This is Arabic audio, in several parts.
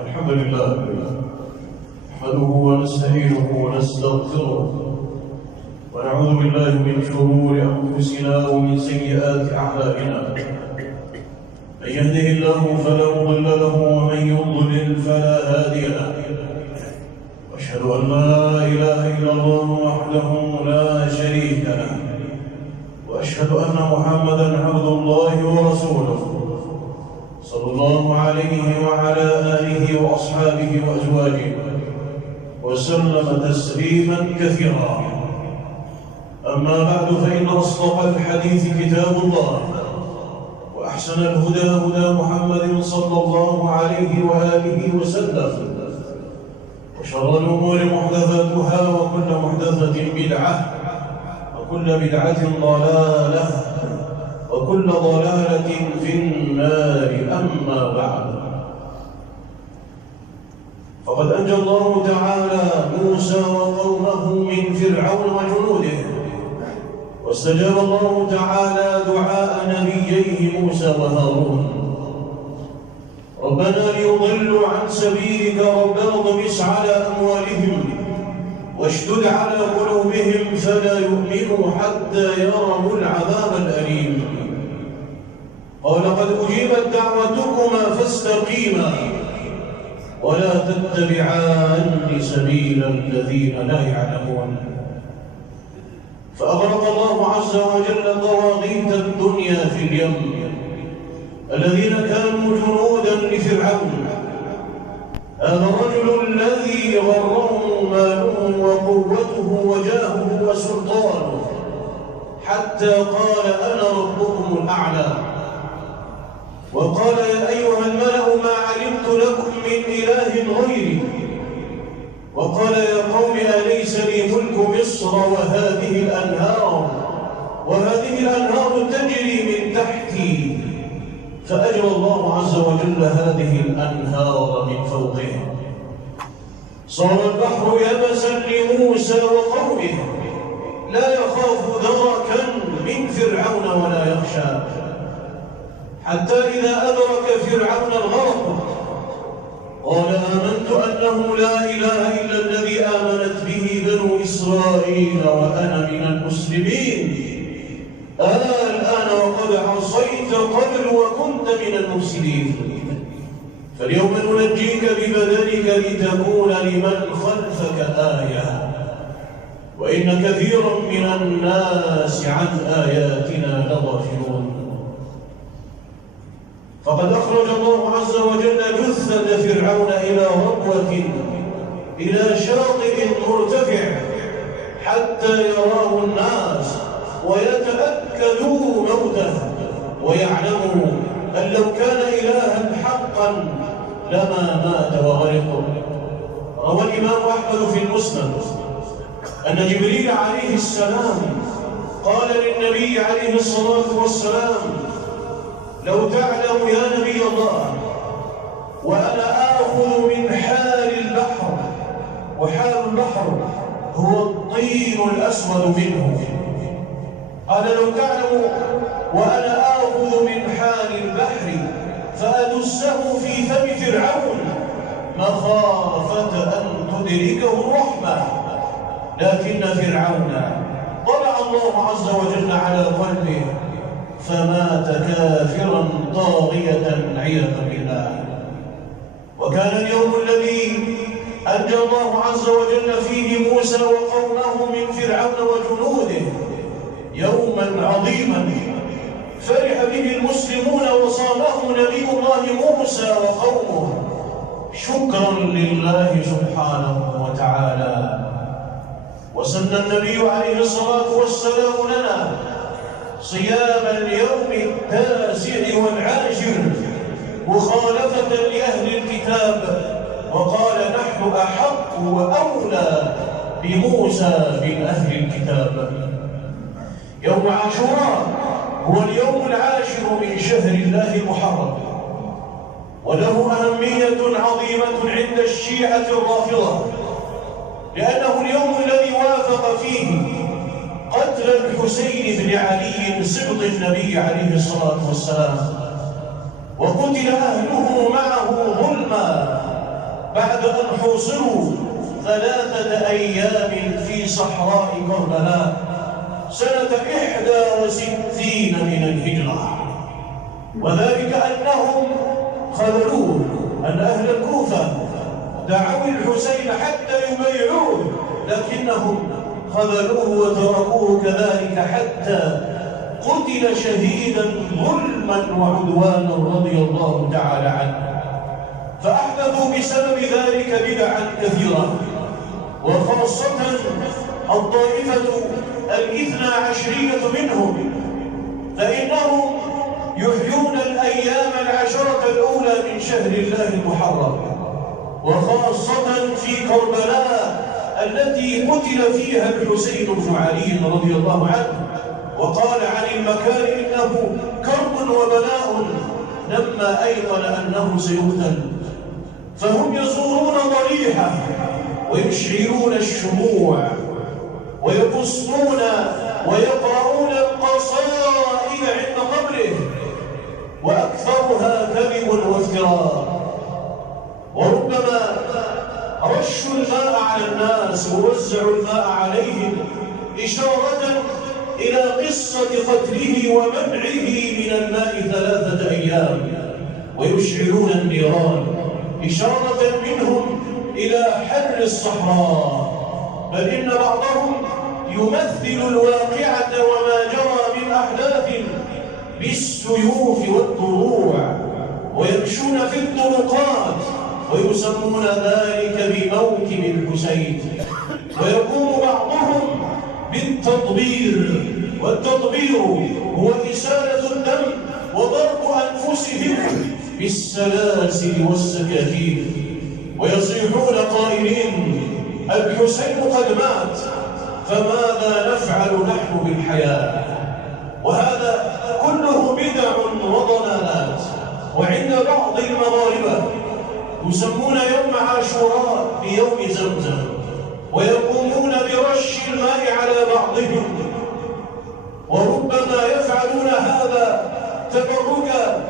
الحمد لله نحمده ونستعينه ونستغفره ونعوذ بالله من شرور أنفسنا ومن سيئات أعمالنا. من يهده الله فلا مضل له ومن يضلل فلا هادي له. وأشهد أن لا إله إلا الله وحده لا شريك له، وأشهد أن محمدًا عبد الله ورسوله صلى الله عليه وعلى آله وأصحابه وأزواجه وسلم تسليماً كثيراً. أما بعد، فإن أصدق الحديث كتاب الله، وأحسن الهدى هدى محمد صلى الله عليه وآله وسلم، وشر الأمور محدثاتها، وكل محدثة بدعة، وكل بدعة ضلالة، وكل ضلالة في النار. أما بعد، فقد أنجى الله تعالى موسى وقومه من فرعون وجنوده، واستجاب الله تعالى دعاء نبييه موسى وهارون. ربنا ليضلوا عن سبيلك ربنا اطمس على أموالهم واشدد على قلوبهم فلا يؤمنوا حتى يروا العذاب الأليم. قال قد أجيبت دعوتكما فاستقيما ولا تتبعان سبيل الذين لا يعلمون. فأغرق الله عز وجل طواغيت الدنيا في اليم الذين كانوا جنودا لفرعون، هذا الرجل الذي غره ماله وقوته وجاهه وسلطانه، حتى قال أنا ربكم الأعلى، وقال يا أيها الملأ ما علمت لكم من إله غيري، وقال يا قوم أليس لي ملك مصر وهذه الأنهار تجري من تحتي، فأجرى الله عز وجل هذه الأنهار من فوقه. صار البحر يبسا لموسى وقومه، لا يخاف دركا من فرعون ولا يخشى، حتى إذا أدرك فرعون الغرق قال آمنت أنه لا إله إلا الذي آمنت به بنو إسرائيل وأنا من المسلمين. الآن وقد عصيت قبل وكنت من المفسدين، فاليوم ننجيك ببدنك لتكون لمن خلفك آية، وإن كثيرا من الناس عن آياتنا لغافلون. فقد أخرج الله عز وجل جثة فرعون إلى ربوة، إلى شاطئ مرتفع، حتى يراه الناس ويتأكدوا موته، ويعلموا أن لو كان إلها حقا لما مات وغرق. روى الإمام أحمد في المسند أن جبريل عليه السلام قال للنبي عليه الصلاة والسلام لو تعلم يا نبي الله وأنا آخذ من حال البحر، وحال البحر هو الطين الأسود منه، قال لو تعلم وأنا آخذ من حال البحر فأدسه في فم فرعون مخافة أن تدركه الرحمة، لكن فرعون طلع الله عز وجل على قلبه فمات كافرا طاغية عياذا بالله. وكان اليوم الذي أنجى الله عز وجل فيه موسى وقومه من فرعون وجنوده يوما عظيما فرح به المسلمون وصامه نبي الله موسى وقومه شكرا لله سبحانه وتعالى. وسن النبي عليه الصلاة والسلام لنا صيام اليوم التاسع والعاشر مخالفة لأهل الكتاب، وقال نحن أحق وأولى بموسى من أهل الكتاب. يوم عاشوراء هو اليوم العاشر من شهر الله المحرم، وله أهمية عظيمة عند الشيعة الرافضة، لأنه اليوم الذي وافق فيه قتل الحسين بن علي سبط النبي عليه الصلاة والسلام، وقتل أهله معه ظلما بعد أن حوصروا 3 أيام في صحراء كربلاء سنة 61 من الهجرة، وذلك أنهم خذلوه، أن أهل الكوفة دعوا الحسين حتى يبايعوه، لكنهم خذلوه وتركوه كذلك حتى قتل شهيدا ظلما وعدوانا رضي الله تعالى عنه. فأحدثوا بسبب ذلك بدعا كثيرة، وخاصة الطائفة 12 منهم، فإنهم يحيون الأيام 10 الأولى من شهر الله المحرم، وخاصة في كربلاء التي قتل فيها الحسين بن علي رضي الله عنه، وقال عن المكان إنه كرب وبلاء لما أيقن أنه سيقتل. فهم يزورون ضريحه ويشعلون الشموع ويقصون ويقرؤون القصائد عند قبره، وأكثرها كذب وافتراء، وربما رشوا الماء على الناس ووزعوا الماء عليهم إشارة إلى قصة قتله ومنعه من الماء 3 أيام، ويشعلون النيران إشارة منهم إلى حر الصحراء، بل إن بعضهم يمثل الواقعة وما جرى من أحداث بالسيوف والضروع، ويمشون في الطرقات ويسمون ذلك بموكب الحسين، ويقوم بعضهم بالتطبير، والتطبير هو إسالة الدم وضرب أنفسهم بالسلاسل والسكاكين، ويصيحون قائلين الحسين قد مات فماذا نفعل نحن بالحياة؟ وهذا كله بدع وضلالات. وعند بعض المغاربة يسمون يوم عاشوراء بيوم زمزم، ويقومون برش الماء على بعضهم، وربما يفعلون هذا تبركا،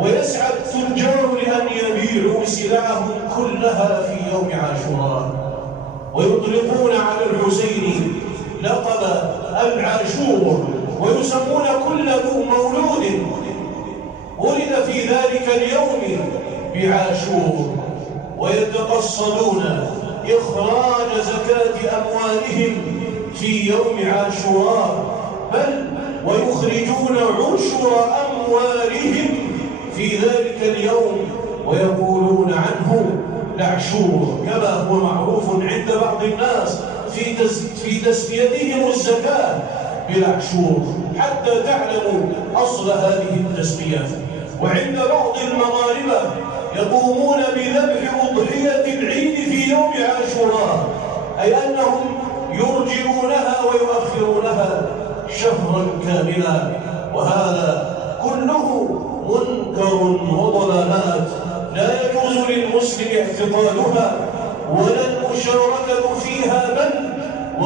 ويسعى التجار لأن يبيعوا سلعهم كلها في يوم عاشوراء، ويطلقون على الحسين لقب العاشور، ويسمون كل مولود ولد في ذلك اليوم بعاشور، ويتقصدون إخراج زكاة أموالهم في يوم عاشوراء، بل ويخرجون عشر أموالهم في ذلك اليوم، ويقولون عنه العاشور، كما هو معروف عند بعض الناس في تسميتهم الزكاة بالعاشور، حتى تعلموا أصل هذه التسمية. وعند بعض المغاربة يقومون بذبح أضحية العيد في يوم عاشوراء، أي أنهم يرجعونها ويؤخرونها شهرا كاملا، وهذا كله منكر وضلالات لا يجوز للمسلم اعتقادها ولا المشاركة فيها، بل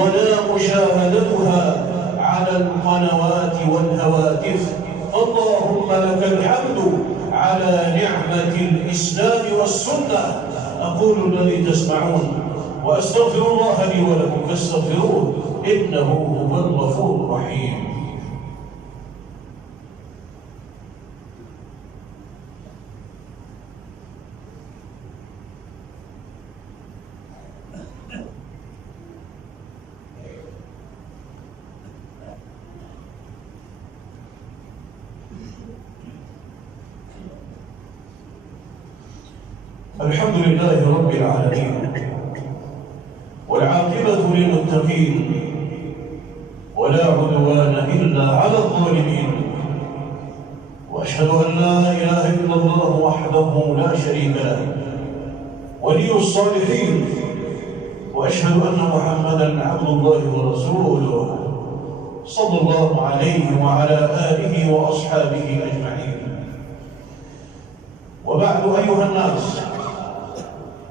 ولا مشاهدتها على القنوات والهواتف. اللهم لك الحمد على نعمة الإسلام والسنة. أقول الذي تسمعون وأستغفر الله لي ولكم فاستغفروه إنه هو الغفور الرحيم. الحمد لله رب العالمين، والعاقبة للمتقين، ولا عدوان إلا على الظالمين، وأشهد أن لا إله إلا الله وحده لا شريك له ولي الصالحين، وأشهد أن محمدًا عبد الله ورسوله صلى الله عليه وعلى آله وأصحابه أجمعين. وبعد أيها الناس،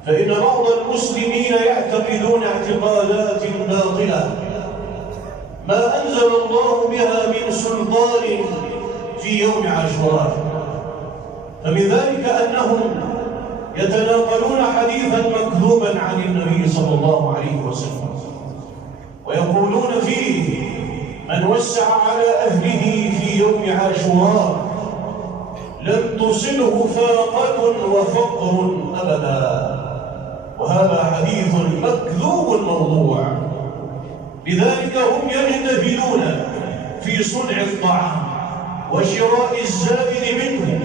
فإن بعض المسلمين يعتقدون اعتقادات باطلة ما أنزل الله بها من سلطان في يوم عاشوراء، فمن ذلك أنهم يتناقلون حديثا مكذوبا عن النبي صلى الله عليه وسلم، ويقولون فيه: من وسع على أهله في يوم عاشوراء لم تصله فاقة وفقر أبدا. وهذا حديث مكذوب موضوع. لذلك هم يجتهدون في صنع الطعام وشراء الزائد منه،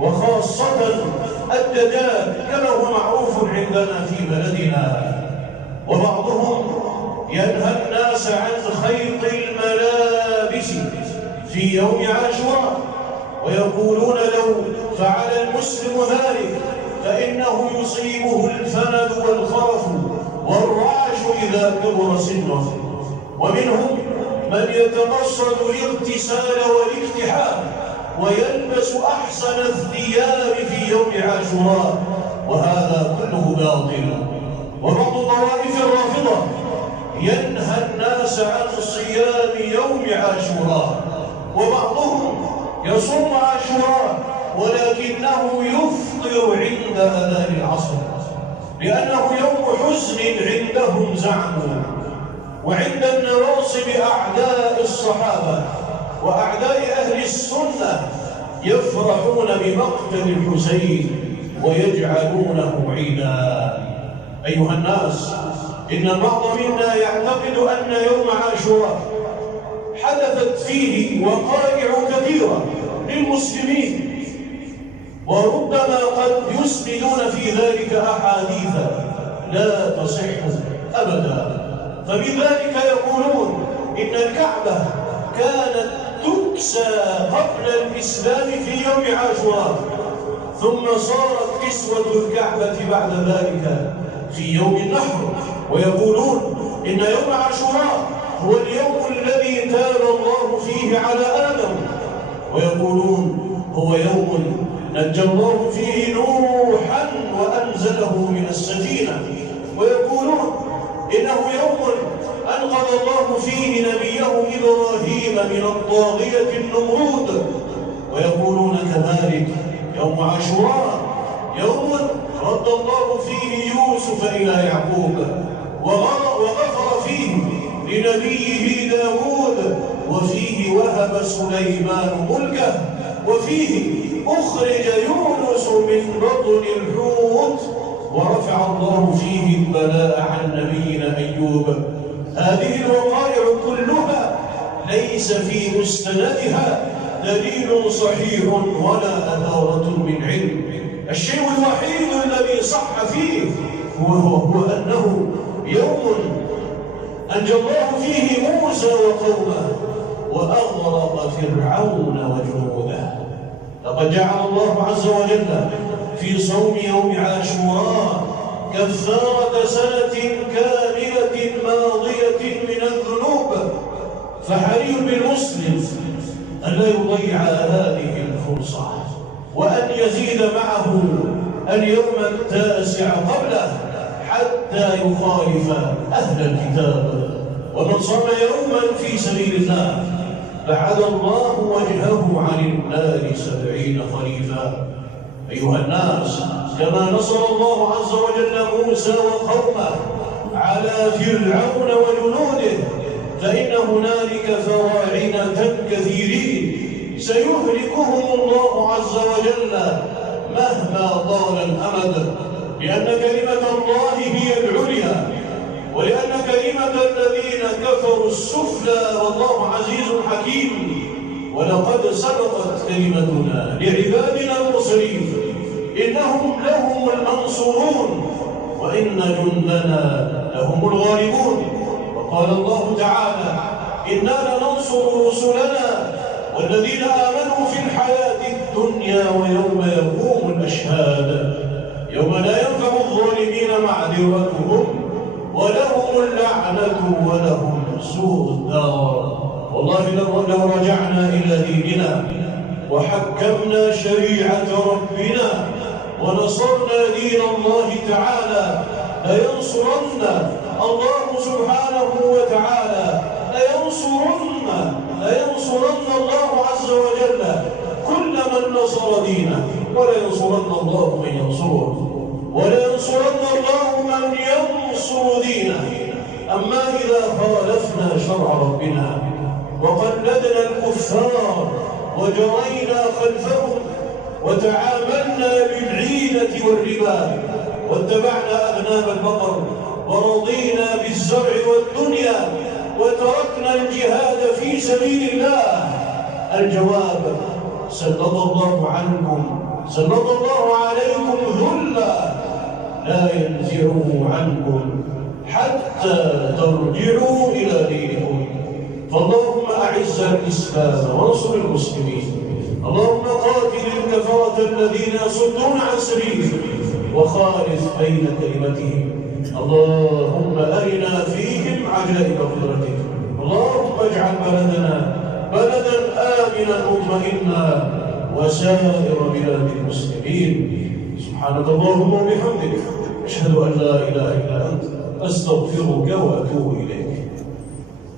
وخاصة الدجاج كما هو معروف عندنا في بلدنا. وبعضهم ينهى الناس عن خيط الملابس في يوم عاشوراء، ويقولون لو فعل المسلم ذلك فإنه يصيبه الفند والخرف والرعش إذا كبر سنه. ومنهم من يتقصد الاغتسال والاكتحال ويلبس أحسن الثياب في يوم عاشوراء، وهذا كله باطل. وبعض طوائف الرافضة ينهى الناس عن صيام يوم عاشوراء، وبعضهم يصوم عاشوراء ولكنه يفطر عند أذان العصر، لأنه يوم حزن عندهم زعموا. وعند النواصب أعداء الصحابة وأعداء أهل السنة يفرحون بمقتل الحسين ويجعلونه عيدا. أيها الناس، إن البعض منا يعتقد أن يوم عاشوراء حدثت فيه وقائع كثيرة للمسلمين، وربما قد يسندون في ذلك أحاديث لا تصح أبدا. فبذلك يقولون إن الكعبة كانت تكسى قبل الإسلام في يوم عاشوراء، ثم صارت كسوة الكعبة بعد ذلك في يوم النحر. ويقولون إن يوم عاشوراء هو اليوم الذي تاب الله فيه على آدم، ويقولون هو يوم نجى الله فيه نوحا وأنزله من السفينة، ويقولون إنه يوم أنقذ الله فيه نبيه إبراهيم من الطاغية النمرود. ويقولون كذلك يوم عاشوراء يوم رد الله فيه يوسف إلى يعقوب، وغفر فيه لنبيه داود، وفيه وهب سليمان ملكه، وفيه أخرج يونس من بطن الحوت، ورفع الله فيه البلاء عن نبينا أيوب. هذه الوقائع كلها ليس في مستندها دليل صحيح ولا أثارة من علم. الشيء الوحيد الذي صح فيه هو أنه يوم أنجى الله فيه موسى وقومه وأغرق فرعون وجنوده. لقد جعل الله عز وجل في صوم يوم عاشوراء كفارة سنة كاملة ماضية من الذنوب، فحري بالمسلم أن لا يضيع هذه الفرصة، وأن يزيد معه اليوم التاسع قبله حتى يخالف أهل الكتاب. ومن صام يوما في سبيل الله بعد الله وجهه عن النار 70 خريفا. أيها الناس، كما نصر الله عز وجل موسى وقومه على فرعون وجنوده، فإن هنالك فراعنة كثيرين سيهلكهم الله عز وجل مهما طال الأمد، لأن كلمة الله هي العليا، ولأن كلمة الذين كفروا السفلى، والله عزيز حكيم. ولقد سبقت كلمتنا لعبادنا المرسلين إنهم لهم المنصورون وإن جندنا لهم الغالبون. وقال الله تعالى: إنا لننصر رسلنا والذين آمنوا في الحياة الدنيا ويوم يقوم الأشهاد، يوم لا ينفع الظالمين معذرتهم ولهم اللعنة ولهم سوء الدار. والله لو رجعنا إلى ديننا وحكمنا شريعة ربنا ونصرنا دين الله تعالى لينصرن الله سبحانه وتعالى، لينصرن الله عز وجل كل من نصر دينه، ولينصرن الله من ينصره. ولينصرن الله من ينصر دينه. أما إذا خالفنا شرع ربنا وقلدنا الكفار وجرينا خلفهم وتعاملنا بالعينة والربا واتبعنا أذناب البقر ورضينا بالزرع والدنيا وتركنا الجهاد في سبيل الله، الجواب سلط الله عليكم ذلا لا ينزعه عنكم حتى ترجعوا إلى دينكم. فاللهم أعز الإسلام وانصر المسلمين، اللهم قاتل الكفرة الذين يصدون عن سبيلك وخالف بين كلمتهم. اللهم أرنا فيهم عجائب قدرتك. اللهم اجعل بلدنا بلدا آمنا مطمئنا وسائر بلاد المسلمين. سبحانك اللهم وبحمدك أشهد أن لا إله إلا أنت أستغفرك وأتوب إليك.